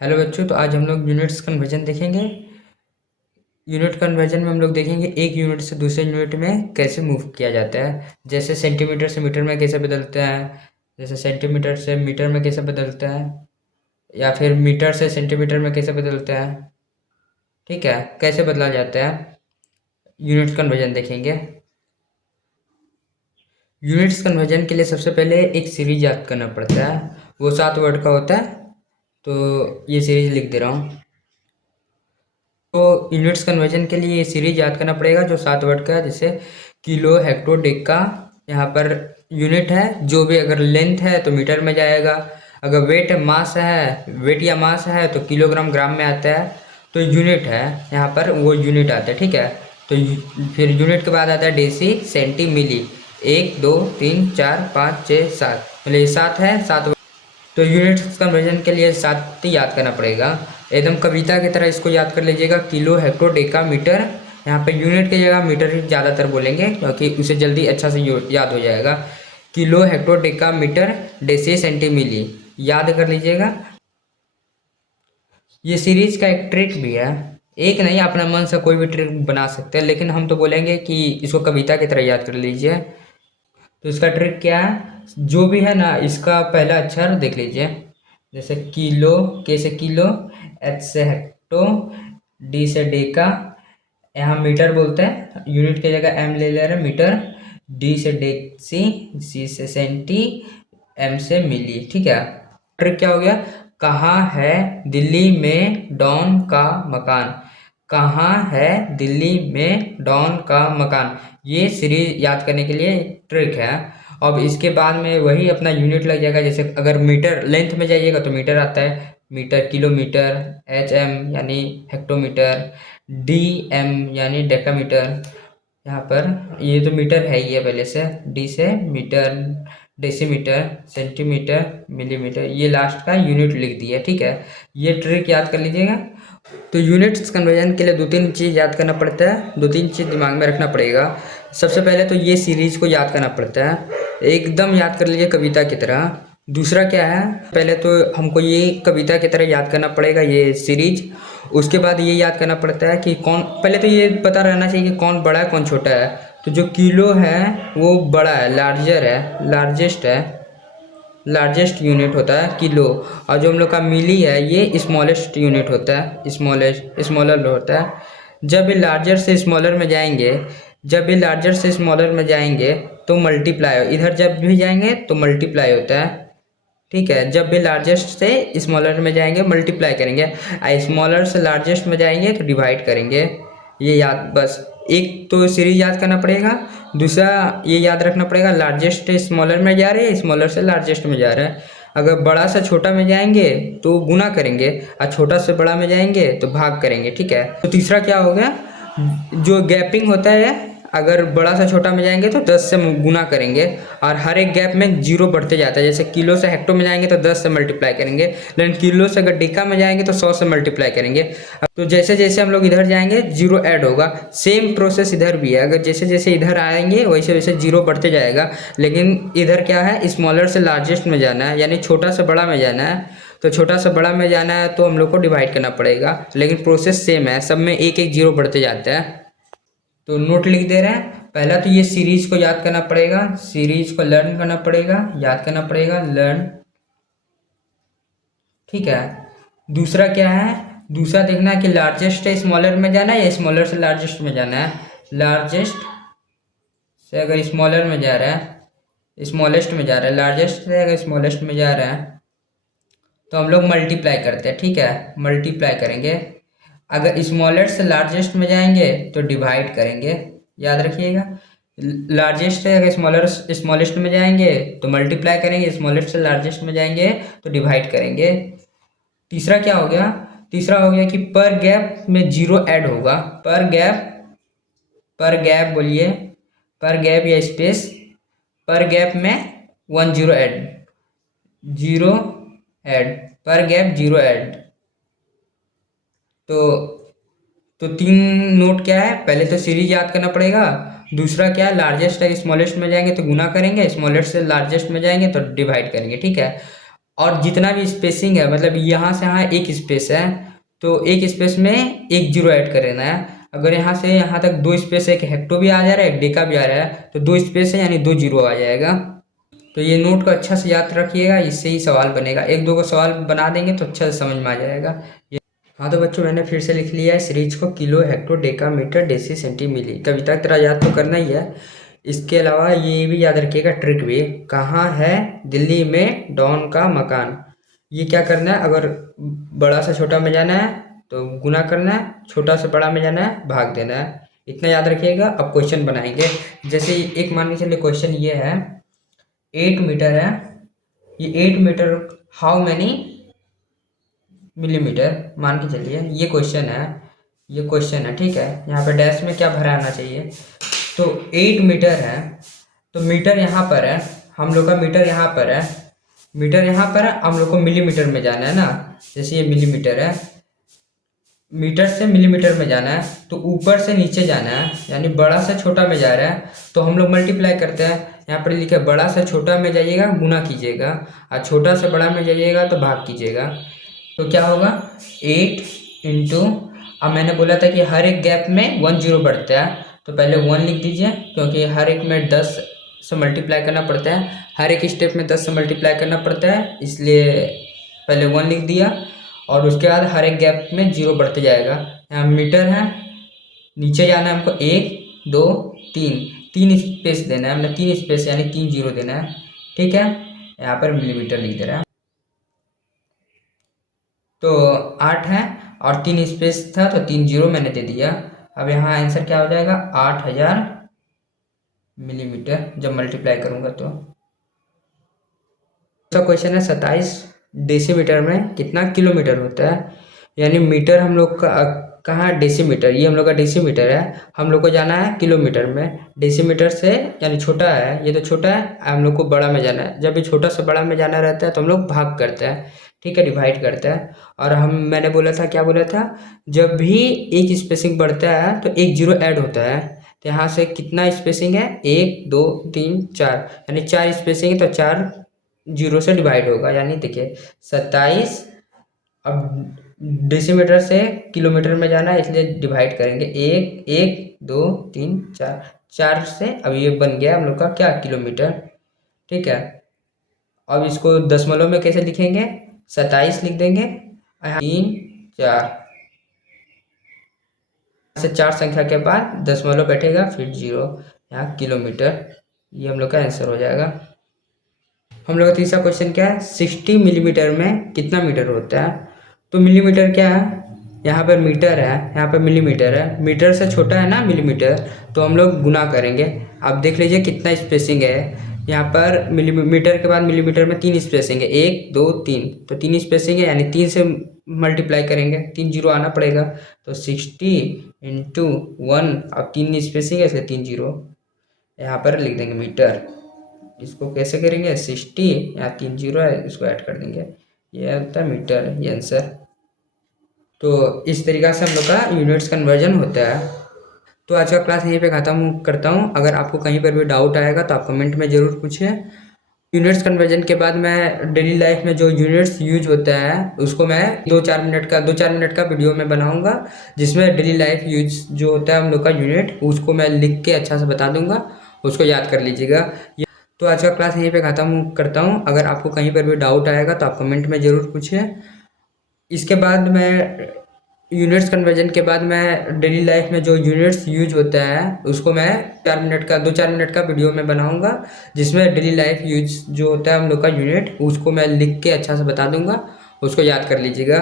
Hello बच्चों, तो आज हम लोग यूनिट्स कन्वर्जन देखेंगे। यूनिट कन्वर्जन में हम लोग देखेंगे एक यूनिट से दूसरे यूनिट में कैसे मूव किया जाता है। जैसे सेंटीमीटर से मीटर में कैसे बदलता है, जैसे सेंटीमीटर से मीटर में कैसे बदलता है, या फिर मीटर से सेंटीमीटर में कैसे बदलता है। ठीक है, कैसे बदला जाता है यूनिट कन्वर्जन देखेंगे। यूनिट्स कन्वर्जन के लिए सबसे पहले एक सीरीज याद करना पड़ता है, वो 7 वर्ड का होता है। तो ये सीरीज लिख दे रहा हूँ। तो यूनिट्स कन्वर्जन के लिए ये सीरीज याद करना पड़ेगा जो 7 वर्ड का है, जैसे किलो, हेक्टो, डेका। यहाँ पर यूनिट है, जो भी अगर लेंथ है तो मीटर में जाएगा, अगर वेट मास है, वेट या मास है तो किलोग्राम ग्राम में आता है। तो यूनिट है यहाँ पर, वो यूनिट आता है। ठीक है, तो फिर यूनिट के बाद आता है डेसी, सेंटी, मिली। 1 2 3 4 5 6 7, मतलब ये 7 है, 7। तो यूनिट्स कन्वर्जन के लिए 7 ही याद करना पड़ेगा। एकदम कविता की तरह इसको याद कर लीजिएगा। Kilo, hecto, deca, metre. यहाँ पे यूनिट की जगह मीटर ही ज़्यादातर बोलेंगे क्योंकि उसे जल्दी अच्छा से याद हो जाएगा। Kilo, hecto, deca, metre, deci, centi, milli, याद कर लीजिएगा। ये सीरीज का एक ट्रिक भी है। एक नहीं, अपना मन से कोई भी ट्रिक बना सकते हैं, लेकिन हम तो बोलेंगे कि इसको कविता की तरह याद कर लीजिए। तो इसका ट्रिक क्या है, जो भी है ना, इसका पहला अक्षर देख लीजिए। जैसे किलो, के से किलो, एच से हेक्टो, डी से डेका। यहाँ मीटर बोलते हैं, यूनिट की जगह एम ले ले रहे हैं, मीटर। डी से डेक्सी, सी से सेंटी, एम से मिली। ठीक है, ट्रिक क्या हो गया। कहाँ है दिल्ली में डॉन का मकान। कहाँ है दिल्ली में डॉन का मकान, ये सीरीज याद करने के लिए ट्रिक है। अब इसके बाद में वही अपना यूनिट लग जाएगा। जैसे अगर मीटर लेंथ में जाइएगा तो मीटर आता है, मीटर, किलोमीटर। एच एम यानी हेक्टोमीटर, डी एम यानी डेकामीटर। यहाँ पर ये तो मीटर है ही है पहले से। डी से मीटर, डेसीमीटर, सेंटीमीटर, मिलीमीटर, ये लास्ट का यूनिट लिख दिया। ठीक है, ये ट्रिक याद कर लीजिएगा। तो यूनिट्स कन्वर्जन के लिए 2-3 चीज़ याद करना पड़ता है, 2-3 चीज़ दिमाग में रखना पड़ेगा। सबसे पहले तो ये सीरीज को याद करना पड़ता है, एकदम याद कर लीजिए कविता की तरह। दूसरा क्या है, पहले तो हमको ये कविता की तरह याद करना पड़ेगा ये सीरीज। उसके बाद ये याद करना पड़ता है कि कौन, पहले तो ये पता रहना चाहिए कि कौन बड़ा है कौन छोटा है। तो जो किलो है वो बड़ा है, लार्जर है, लार्जेस्ट है, लार्जेस्ट यूनिट होता है किलो। और जो हम लोग का मिली है ये स्मॉलेस्ट यूनिट होता है, स्मॉलेस्ट, स्मॉलर होता है। जब भी लार्जर से स्मॉलर में जाएंगे, जब भी लार्जर से स्मॉलर में जाएंगे तो मल्टीप्लाई, इधर जब भी जाएंगे तो मल्टीप्लाई होता है। ठीक है, जब भी लार्जेस्ट से स्मॉलर में जाएंगे मल्टीप्लाई करेंगे, स्मॉलर से लार्जेस्ट में जाएंगे तो डिवाइड करेंगे। ये याद, बस एक तो सीरीज याद करना पड़ेगा। दूसरा ये याद रखना पड़ेगा, लार्जेस्ट स्मॉलर में जा रहे हैं, स्मॉलर से लार्जेस्ट में जा रहे हैं। अगर बड़ा से छोटा में जाएंगे तो गुना करेंगे, और छोटा से बड़ा में जाएंगे तो भाग करेंगे। ठीक है, तो तीसरा क्या हो गया, जो गैपिंग होता है, अगर बड़ा से छोटा में जाएंगे तो 10 से गुना करेंगे, और हर एक गैप में जीरो बढ़ते जाता है। जैसे किलो से हेक्टो में जाएंगे तो 10 से मल्टीप्लाई करेंगे, लेकिन किलो से अगर डेका में जाएंगे तो 100 से मल्टीप्लाई करेंगे। तो जैसे जैसे हम लोग इधर जाएंगे जीरो ऐड होगा। सेम प्रोसेस इधर भी है, अगर जैसे जैसे इधर आएंगे वैसे वैसे जीरो बढ़ते जाएगा। लेकिन इधर क्या है, स्मॉलर से लार्जेस्ट में जाना है, यानी छोटा से बड़ा में जाना है। तो छोटा से बड़ा में जाना है तो हम लोग को डिवाइड करना पड़ेगा, लेकिन प्रोसेस सेम है, सब में एक एक जीरो बढ़ते जाता है। तो नोट लिख दे रहे हैं। पहला तो ये सीरीज को याद करना पड़ेगा, सीरीज को लर्न करना पड़ेगा, याद करना पड़ेगा, लर्न। ठीक है, दूसरा क्या है, दूसरा देखना है कि लार्जेस्ट से स्मॉलर में जाना है या स्मॉलर से लार्जेस्ट में जाना है। लार्जेस्ट से अगर स्मॉलर में जा रहा है, स्मॉलेस्ट में जा रहा है, लार्जेस्ट से अगर स्मॉलेस्ट में जा रहा है तो हम लोग मल्टीप्लाई करते हैं। ठीक है, मल्टीप्लाई करेंगे। अगर स्मॉलेस्ट से लार्जेस्ट में जाएंगे तो डिवाइड करेंगे, याद रखिएगा। लार्जेस्ट से अगर स्मॉलेस्ट में जाएंगे तो मल्टीप्लाई करेंगे, स्मॉलेस्ट से लार्जेस्ट में जाएंगे तो डिवाइड करेंगे। तीसरा क्या हो गया, तीसरा हो गया कि पर गैप में जीरो ऐड होगा। पर गैप, पर गैप बोलिए, पर गैप या स्पेस, पर गैप में 1 जीरो ऐड, जीरो ऐड, पर गैप जीरो ऐड। तो तो 3 नोट क्या है, पहले तो सीरीज याद करना पड़ेगा। दूसरा क्या है, लार्जेस्ट से स्मॉलेस्ट में जाएंगे तो गुना करेंगे, स्मॉलेस्ट से लार्जेस्ट में जाएंगे तो डिवाइड करेंगे। ठीक है, और जितना भी स्पेसिंग है, मतलब यहाँ से यहाँ एक स्पेस है, तो एक स्पेस में एक जीरो ऐड कर देना है। अगर यहाँ से यहाँ तक दो स्पेस है, एक हेक्टो भी आ जा रहा है, एक डेका भी आ रहा है, तो दो स्पेस है यानी दो जीरो आ जाएगा। तो ये नोट को अच्छा से याद रखिएगा, इससे ही सवाल बनेगा। एक दो को सवाल बना देंगे तो अच्छा से समझ में आ जाएगा। हाँ तो बच्चों, मैंने फिर से लिख लिया है सीरीज को, kilo, hecto, deca, metre, deci, centi, milli. कविता की तरह याद तो करना ही है। इसके अलावा ये भी याद रखिएगा ट्रिक भी, कहाँ है दिल्ली में डॉन का मकान। ये क्या करना है, अगर बड़ा से छोटा में जाना है तो गुना करना है, छोटा से बड़ा में जाना है भाग देना है। इतना याद रखिएगा। अब क्वेश्चन बनाएंगे। जैसे एक मान के चलिए क्वेश्चन ये है, 8 मीटर है, ये 8 मीटर हाउ मैनी मिलीमीटर मान के चलिए। ये क्वेश्चन है, ये क्वेश्चन है, ठीक है। यहाँ पे डैश में क्या भरा आना चाहिए, तो 8 मीटर है, तो मीटर यहाँ पर है, हम लोग का मीटर यहाँ पर है, मीटर यहाँ पर है, हम लोग को मिलीमीटर में जाना है ना। जैसे ये मिलीमीटर है, मीटर से मिलीमीटर में जाना है, तो ऊपर से नीचे जाना है, यानी बड़ा से छोटा में जा रहा है, तो हम लोग मल्टीप्लाई करते हैं। यहाँ पर लिखा है बड़ा से छोटा में जाइएगा गुना कीजिएगा, और छोटा से बड़ा में जाइएगा तो भाग कीजिएगा। तो क्या होगा, 8 इंटू, अब मैंने बोला था कि हर एक गैप में 1 जीरो बढ़ता है, तो पहले 1 लिख दीजिए, क्योंकि हर एक में 10 से मल्टीप्लाई करना पड़ता है, हर एक स्टेप में 10 से मल्टीप्लाई करना पड़ता है, इसलिए पहले 1 लिख दिया। और उसके बाद हर एक गैप में जीरो बढ़ते जाएगा। यहाँ मीटर है, नीचे जाना है हमको 1 2 3, 3 स्पेस देना है, हमने 3 स्पेस यानी 3 जीरो देना है, ठीक है। यहाँ पर मिलीमीटर लिख दे रहा है। तो 8 है और 3 स्पेस था, तो 3 जीरो मैंने दे दिया। अब यहाँ आंसर क्या हो जाएगा, 8000 मिलीमीटर जब मल्टीप्लाई करूँगा तो। क्वेश्चन है 27 डेसीमीटर में कितना किलोमीटर होता है। यानी मीटर हम लोग का कहाँ, डेसीमीटर, ये हम लोग का डेसीमीटर है, हम लोग को जाना है किलोमीटर में। डेसीमीटर से यानी छोटा है, ये तो छोटा है, हम लोग को बड़ा में जाना है। जब भी छोटा से बड़ा में जाना रहता है तो हम लोग भाग करते हैं, ठीक है, डिवाइड करते हैं। और मैंने बोला था, क्या बोला था, जब भी एक स्पेसिंग बढ़ता है तो एक जीरो ऐड होता है। तो यहाँ से कितना स्पेसिंग है, 1 2 3 4, यानी 4 स्पेसिंग है, तो 4 जीरो से डिवाइड होगा। यानी देखिए 27, अब डेसीमीटर से किलोमीटर में जाना है, इसलिए डिवाइड करेंगे, 1 1 2 3 4, 4 से अब ये बन गया हम लोग का क्या, किलोमीटर, ठीक है। अब इसको दशमलव में कैसे लिखेंगे, 27 लिख देंगे, 3 4 से 4 संख्या के बाद दशमलव बैठेगा, फिर जीरो, यहाँ किलोमीटर। ये हम लोग का आंसर हो जाएगा। हम लोग का तीसरा क्वेश्चन क्या है, 60 मिलीमीटर में कितना मीटर होता है। तो मिलीमीटर क्या है, यहाँ पर मीटर है, यहाँ पर मिलीमीटर है, मीटर से छोटा है ना मिलीमीटर, तो हम लोग गुना करेंगे। आप देख लीजिए कितना स्पेसिंग है, यहाँ पर मिलीमीटर के बाद मिलीमीटर में 3 स्पेसिंग है, 1 2 3, तो 3 स्पेसिंग है, यानी 3 से मल्टीप्लाई करेंगे, 3 जीरो आना पड़ेगा, तो 60 इंटू 1, अब 3 स्पेसिंग है इसलिए 3 जीरो यहाँ पर लिख देंगे मीटर। इसको कैसे करेंगे, 60 यहाँ 3 जीरो है, इसको ऐड कर देंगे, ये होता है मीटर, ये आंसर। तो इस तरीक़ा से हम लोग का यूनिट्स कन्वर्जन होता है। तो आज का क्लास यहीं पे ख़त्म करता हूँ। अगर आपको कहीं पर भी डाउट आएगा तो आप कमेंट में ज़रूर पूछिए। यूनिट्स कन्वर्जन के बाद मैं डेली लाइफ में जो यूनिट्स यूज होता है उसको मैं 2-4 मिनट का वीडियो में बनाऊंगा, जिसमें डेली लाइफ यूज जो होता है हम लोग का यूनिट, उसको मैं लिख के अच्छा से बता दूंगा, उसको याद कर लीजिएगा। तो आज का क्लास यहीं पे ख़त्म करता हूँ। अगर आपको कहीं पर भी डाउट आएगा तो आप कमेंट में ज़रूर पूछिए। इसके बाद मैं यूनिट्स कन्वर्जन के बाद मैं डेली लाइफ में जो यूनिट्स यूज होता है उसको मैं 2-4 मिनट का वीडियो में बनाऊंगा, जिसमें डेली लाइफ यूज जो होता है हम लोग का यूनिट, उसको मैं लिख के अच्छा से बता दूंगा, उसको याद कर लीजिएगा।